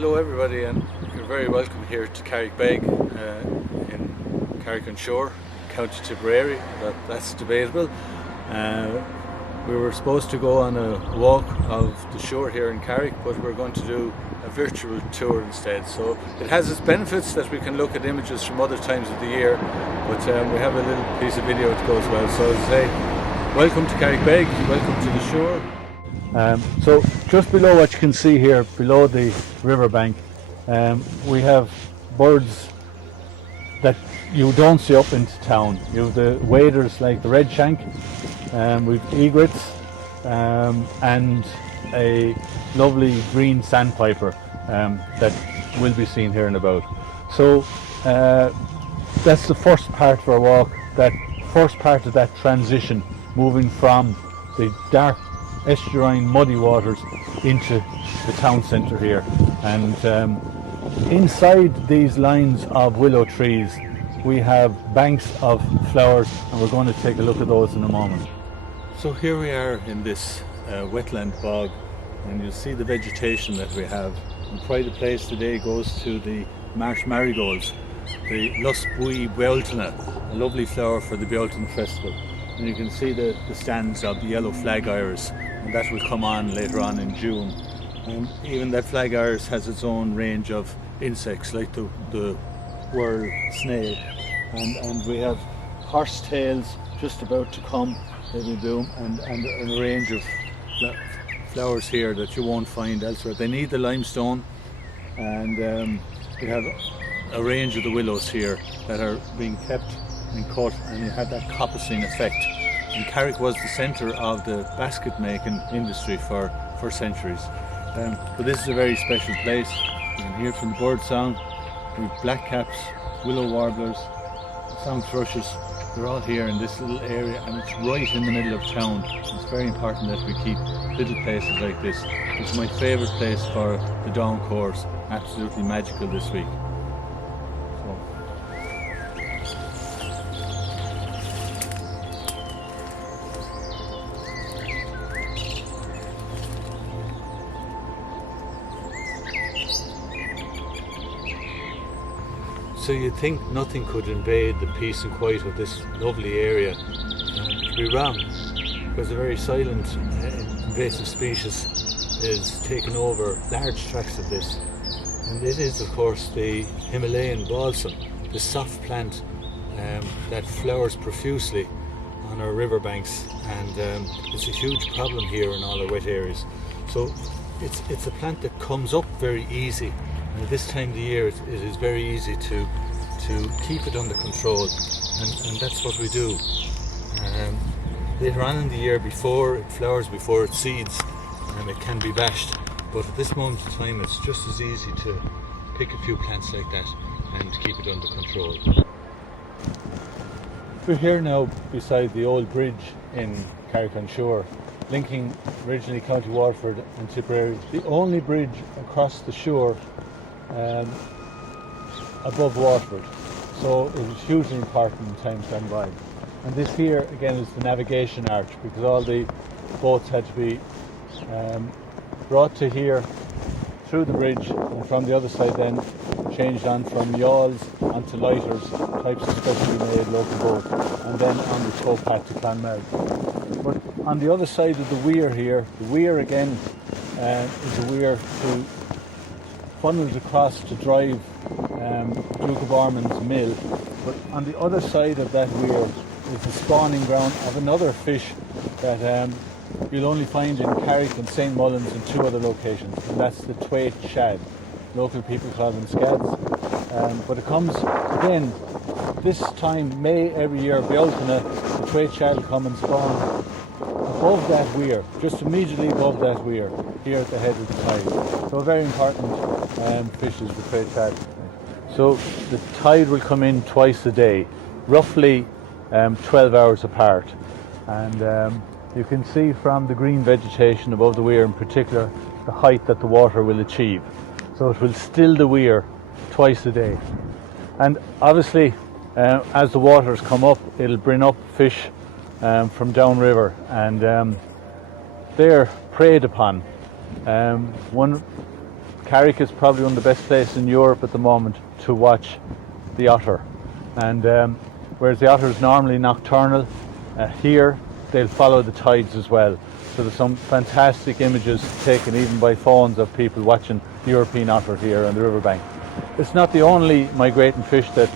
Hello everybody, and you're very welcome here to Carrick in Carrick and Suir, County Tipperary. That's debatable. We were supposed to go on a walk of the Suir here in Carrick, but we're going to do a virtual tour instead. So it has its benefits that we can look at images from other times of the year, but we have a little piece of video to go as well. So as I say, welcome to Carrick, welcome to the Suir. So just below what you can see here, below the riverbank, we have birds that you don't see up into town. You have the waders like the red shank, we've egrets, and a lovely green sandpiper that will be seen here and about. So that's the first part of our walk, that first part of that transition, moving from the dark estuarine muddy waters into the town centre here. And inside these lines of willow trees we have banks of flowers, and we're going to take a look at those in a moment. So here we are in this wetland bog, and you'll see the vegetation that we have. And pride of place today goes to the marsh marigolds, the Lus Bui Beoltana, a lovely flower for the Beolton Festival. And you can see the stands of the yellow flag iris, and that will come on later on in June. And even that flag iris has its own range of insects, like the whirl snail, and we have horsetails just about to come, they will bloom, and a range of flowers here that you won't find elsewhere. They need the limestone, and we have a range of the willows here that are being kept and cut, and you have that coppicing effect. And Carrick was the centre of the basket making industry for centuries. But this is a very special place. You can hear from the bird song. We have blackcaps, willow warblers, song thrushes. They're all here in this little area, and it's right in the middle of town. It's very important that we keep little places like this. It's my favourite place for the dawn course. Absolutely magical this week. So you'd think nothing could invade the peace and quiet of this lovely area. To be wrong, because a very silent invasive species is taking over large tracts of this. And it is, of course, the Himalayan balsam, the soft plant that flowers profusely on our riverbanks, and it's a huge problem here in all our wet areas. So it's a plant that comes up very easy. And at this time of the year, it is very easy to keep it under control, and that's what we do. Later on in the year, before it flowers, before it seeds, it can be bashed. But at this moment in time, it's just as easy to pick a few plants like that and keep it under control. We're here now beside the old bridge in Carrick and Suir, linking originally County Waterford and Tipperary. The only bridge across the Suir above Waterford, so it was hugely important in times gone by. And this here again is the navigation arch, because all the boats had to be brought to here through the bridge, and from the other side then changed on from yawls onto lighters, types of specially made local boats, and then on the towpath to Clonmel. But on the other side of the weir here, the weir again is a weir to funnels across to drive Duke of Ormond's mill, but on the other side of that weir is the spawning ground of another fish that you'll only find in Carrick and St. Mullins and two other locations, and that's the Twait shad. Local people call them scads, but it comes again this time May every year. Beoltana, the Twait shad will come and spawn above that weir, just immediately above that weir, here at the head of the tide. So a very important fish is the Twait shad. So the tide will come in twice a day, roughly 12 hours apart, and you can see from the green vegetation above the weir in particular the height that the water will achieve. So it will still the weir twice a day, and obviously as the waters come up, it'll bring up fish from downriver, and they're preyed upon. One Carrick is probably one of the best places in Europe at the moment to watch the otter. And whereas the otter is normally nocturnal, here they'll follow the tides as well. So there's some fantastic images taken even by phones of people watching the European otter here on the riverbank. It's not the only migrating fish that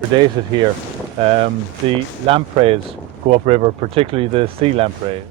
predated here. The lampreys go upriver, particularly the sea lamprey.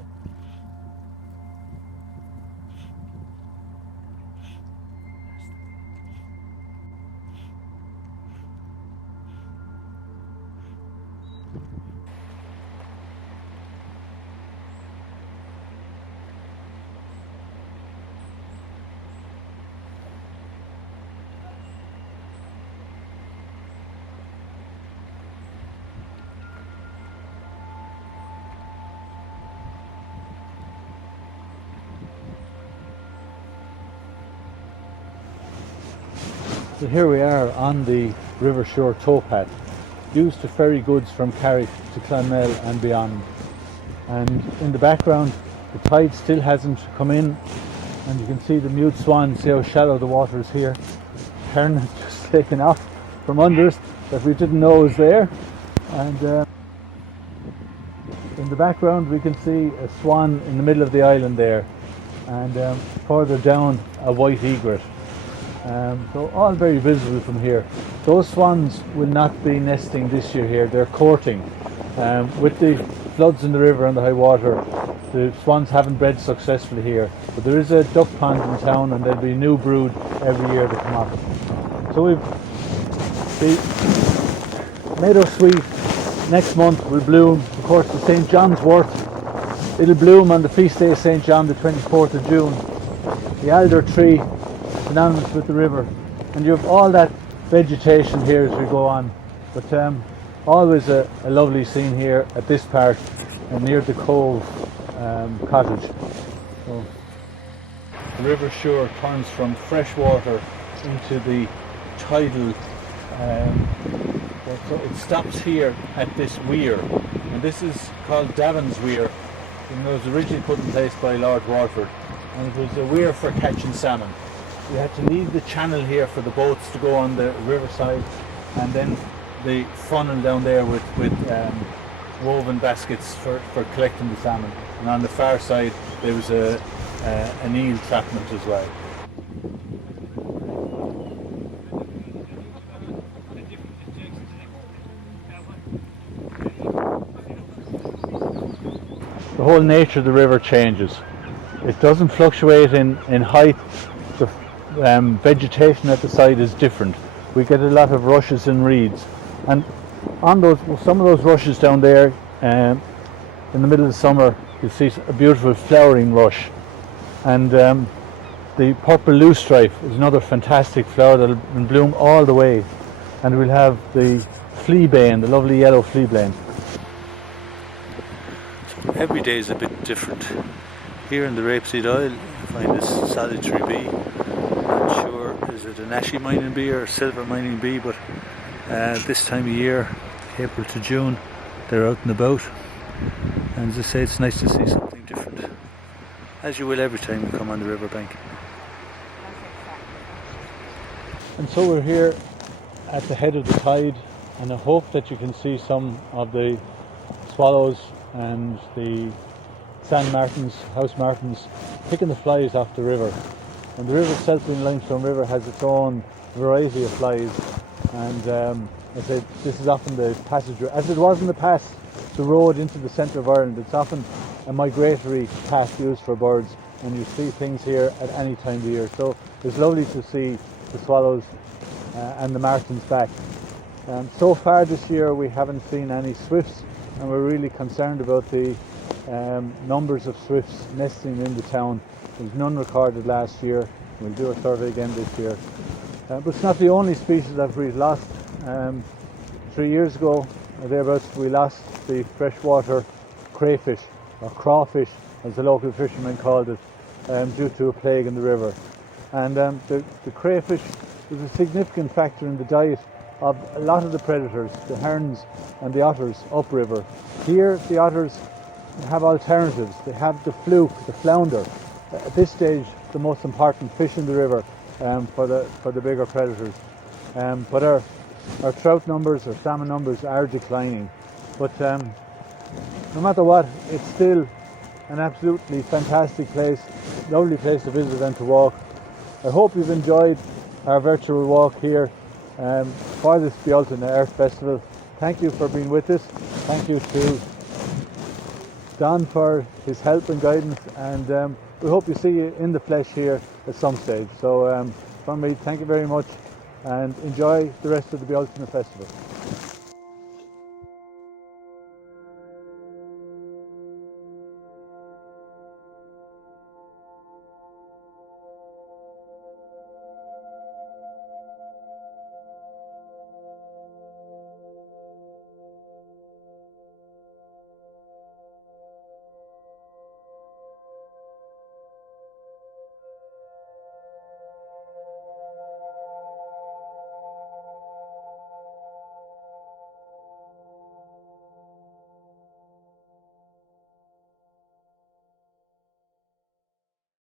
So here we are on the River Suir towpath, used to ferry goods from Carrick to Clonmel and beyond. And in the background, the tide still hasn't come in, and you can see the mute swan. See how shallow the water is here. Heron has just taken off from under us that we didn't know was there. And in the background, we can see a swan in the middle of the island there, and further down, a white egret. So all very visible from here. Those swans will not be nesting this year here, they're courting. With the floods in the river and the high water, the swans haven't bred successfully here. But there is a duck pond in town, and there'll be new brood every year that come off. So we've the meadow sweet next month will bloom. Of course, the St. John's wort, it'll bloom on the feast day of St. John, the 24th of June. The alder tree, synonymous with the river, and you have all that vegetation here as we go on. But always a lovely scene here at this part, near the Cove cottage. So the River Suir turns from fresh water into the tidal. So it stops here at this weir, and this is called Davin's Weir. It was originally put in place by Lord Waterford, and it was a weir for catching salmon. You had to leave the channel here for the boats to go on the riverside, and then the funnel down there with woven baskets for collecting the salmon. And on the far side there was an eel trapment as well. The whole nature of the river changes. It doesn't fluctuate in height. The vegetation at the side is different. We get a lot of rushes and reeds, and on some of those rushes down there, in the middle of the summer, you see a beautiful flowering rush, and the purple loosestrife is another fantastic flower that will bloom all the way, and we'll have the fleabane, the lovely yellow fleabane. Every day is a bit different. Here in the Rapeseed Isle, you find this solitary bee. Not sure, is it an ashy mining bee or a silver mining bee, but this time of year, April to June, they're out and about. And as I say, it's nice to see something different, as you will every time you come on the riverbank. And so we're here at the head of the tide, and I hope that you can see some of the swallows and the sand martins, house martins, picking the flies off the river. And the river itself, in Limestone River, has its own variety of flies, and I said this is often the passage, as it was in the past, the road into the centre of Ireland. It's often a migratory path used for birds, and you see things here at any time of year. So it's lovely to see the swallows and the martins back. So far this year we haven't seen any swifts, and we're really concerned about the numbers of swifts nesting in the town. There's none recorded last year. We'll do a survey again this year. But it's not the only species that we've lost. 3 years ago, or thereabouts, we lost the freshwater crayfish, or crawfish, as the local fishermen called it, due to a plague in the river. And the crayfish was a significant factor in the diet of a lot of the predators, the herons and the otters upriver. Here, the otters have alternatives. They have the fluke, the flounder, at this stage the most important fish in the river for the bigger predators. But our trout numbers, our salmon numbers are declining. But no matter what, it's still an absolutely fantastic place, lovely place to visit and to walk. I hope you've enjoyed our virtual walk here for this Bealtaine Earth Festival. Thank you for being with us. Thank you to Don for his help and guidance, and we hope to see you in the flesh here at some stage. So from me, thank you very much, and enjoy the rest of the Bealtaine Festival.